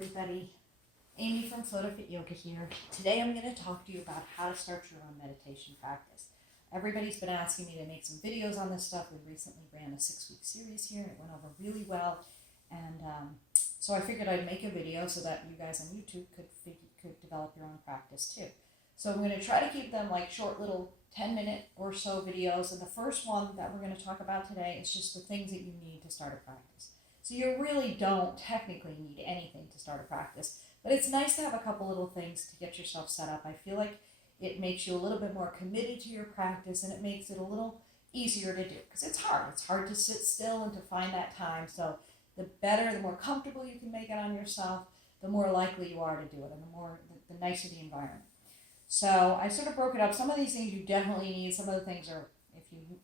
everybody. Amy from Flow Fit Yoga here. Today I'm going to talk to you about how to start your own meditation practice. Everybody's been asking me to make some videos on this stuff. We recently ran a 6-week series here. It went over really well. And so I figured I'd make a video so that you guys on YouTube could develop your own practice too. So I'm going to try to keep them like short little 10-minute or so videos. And the first one that we're going to talk about today is just the things that you need to start a practice. So you really don't technically need anything to start a practice, but it's nice to have a couple little things to get yourself set up. I feel like it makes you a little bit more committed to your practice, and it makes it a little easier to do because it's hard. It's hard to sit still and to find that time. So the better, the more comfortable you can make it on yourself, the more likely you are to do it, and the nicer the environment. So I sort of broke it up. Some of these things you definitely need. Some of the things are,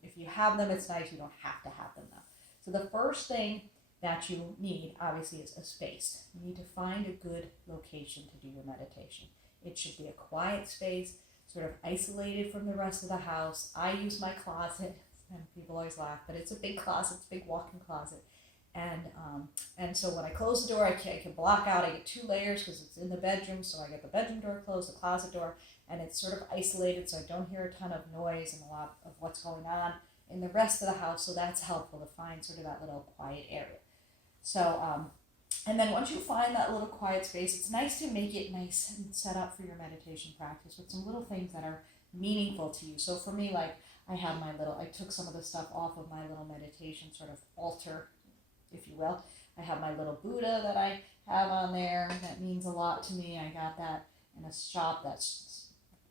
if you have them, it's nice. You don't have to have them though. So the first thing that you need, obviously, is a space. You need to find a good location to do your meditation. It should be a quiet space, sort of isolated from the rest of the house. I use my closet, and people always laugh, but it's a big closet, it's a big walk-in closet. And so when I close the door, I can block out. I get 2 layers because it's in the bedroom, so I get the bedroom door closed, the closet door, and it's sort of isolated, so I don't hear a ton of noise and a lot of what's going on in the rest of the house. So that's helpful to find sort of that little quiet area. So, and then once you find that little quiet space, it's nice to make it nice and set up for your meditation practice with some little things that are meaningful to you. So for me, like I took some of the stuff off of my little meditation sort of altar, if you will. I have my little Buddha that I have on there. That means a lot to me. I got that in a shop that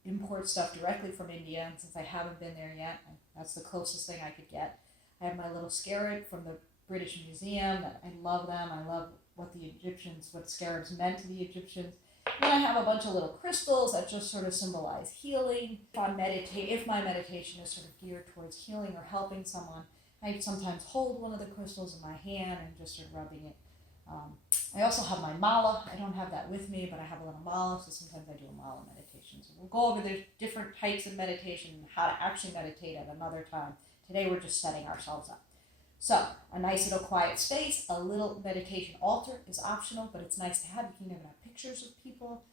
imports stuff directly from India. And since I haven't been there yet, that's the closest thing I could get. I have my little scarab from the British Museum. I love them. I love what scarabs meant to the Egyptians. Then I have a bunch of little crystals that just sort of symbolize healing. If my meditation is sort of geared towards healing or helping someone, I sometimes hold one of the crystals in my hand and just sort of rubbing it. I also have my mala. I don't have that with me, but I have a little mala, so sometimes I do a mala meditation. So we'll go over the different types of meditation and how to actually meditate at another time. Today we're just setting ourselves up. So a nice little quiet space, a little meditation altar is optional, but it's nice to have. You can even have pictures of people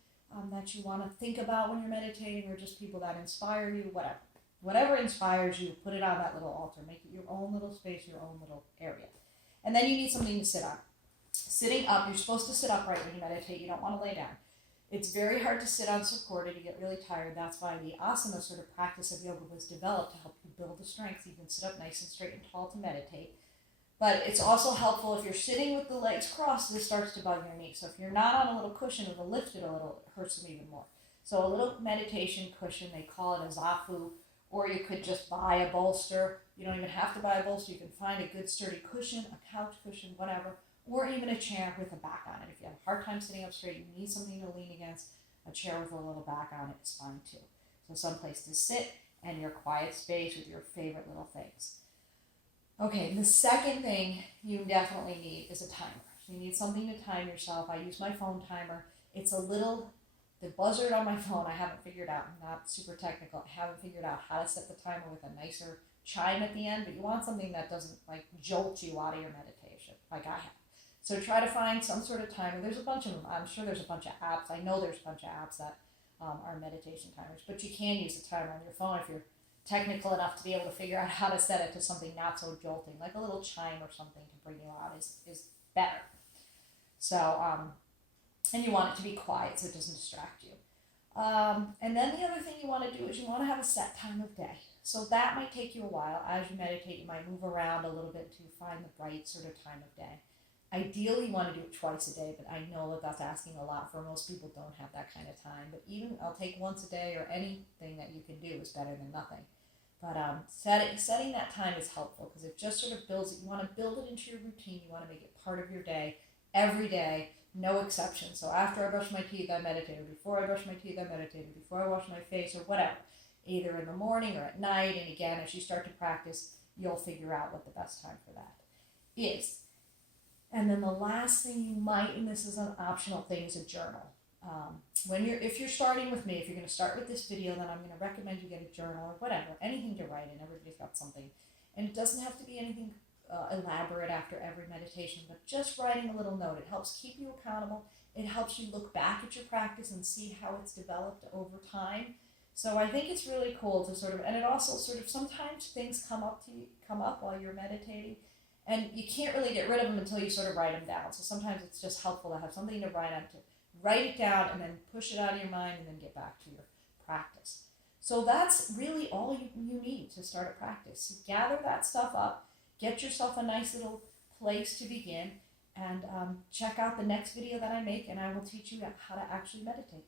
that you want to think about when you're meditating, or just people that inspire you, whatever. Whatever inspires you, put it on that little altar. Make it your own little space, your own little area. And then you need something to sit on. Sitting up, you're supposed to sit upright when you meditate. You don't want to lay down. It's very hard to sit unsupported. You get really tired. That's why the asana sort of practice of yoga was developed to help you build the strength. You can sit up nice and straight and tall to meditate. But it's also helpful if you're sitting with the legs crossed, this starts to bug your knees. So if you're not on a little cushion, it'll lift it a little, it hurts them even more. So a little meditation cushion, they call it a zafu, or you could just buy a bolster. You don't even have to buy a bolster. You can find a good sturdy cushion, a couch cushion, whatever, or even a chair with a back on it. If you have a hard time sitting up straight, you need something to lean against, a chair with a little back on it is fine too. So someplace to sit and your quiet space with your favorite little things. Okay, the second thing you definitely need is a timer. So you need something to time yourself. I use my phone timer. It's the buzzard on my phone, I haven't figured out. I'm not super technical. I haven't figured out how to set the timer with a nicer chime at the end, but you want something that doesn't like jolt you out of your meditation like I have. So try to find some sort of timer. There's a bunch of them. I'm sure there's a bunch of apps. I know there's a bunch of apps that are meditation timers, but you can use the timer on your phone if you're technical enough to be able to figure out how to set it to something not so jolting, like a little chime or something to bring you out is better. So, and you want it to be quiet so it doesn't distract you. And then the other thing you want to do is you want to have a set time of day. So that might take you a while. As you meditate, you might move around a little bit to find the right sort of time of day. Ideally, you want to do it twice a day, but I know that that's asking a lot for most people don't have that kind of time. But even I'll take once a day, or anything that you can do is better than nothing. But setting that time is helpful because it just sort of builds it. You want to build it into your routine. You want to make it part of your day, every day, no exception. So after I brush my teeth, I meditated. Before I brush my teeth, I meditated. Before I wash my face, or whatever, either in the morning or at night. And again, as you start to practice, you'll figure out what the best time for that is. And then the last thing you might, and this is an optional thing, is a journal. If you're starting with me, if you're going to start with this video, then I'm going to recommend you get a journal or whatever, anything to write in. Everybody's got something. And it doesn't have to be anything elaborate after every meditation, but just writing a little note. It helps keep you accountable It helps you look back at your practice and see how it's developed over time. So I think it's really cool to sort of, and it also sort of, sometimes things come up while you're meditating, and you can't really get rid of them until you sort of write them down. So sometimes it's just helpful to have something to write it down and then push it out of your mind and then get back to your practice. So that's really all you need to start a practice. So gather that stuff up, get yourself a nice little place to begin, and check out the next video that I make, and I will teach you how to actually meditate.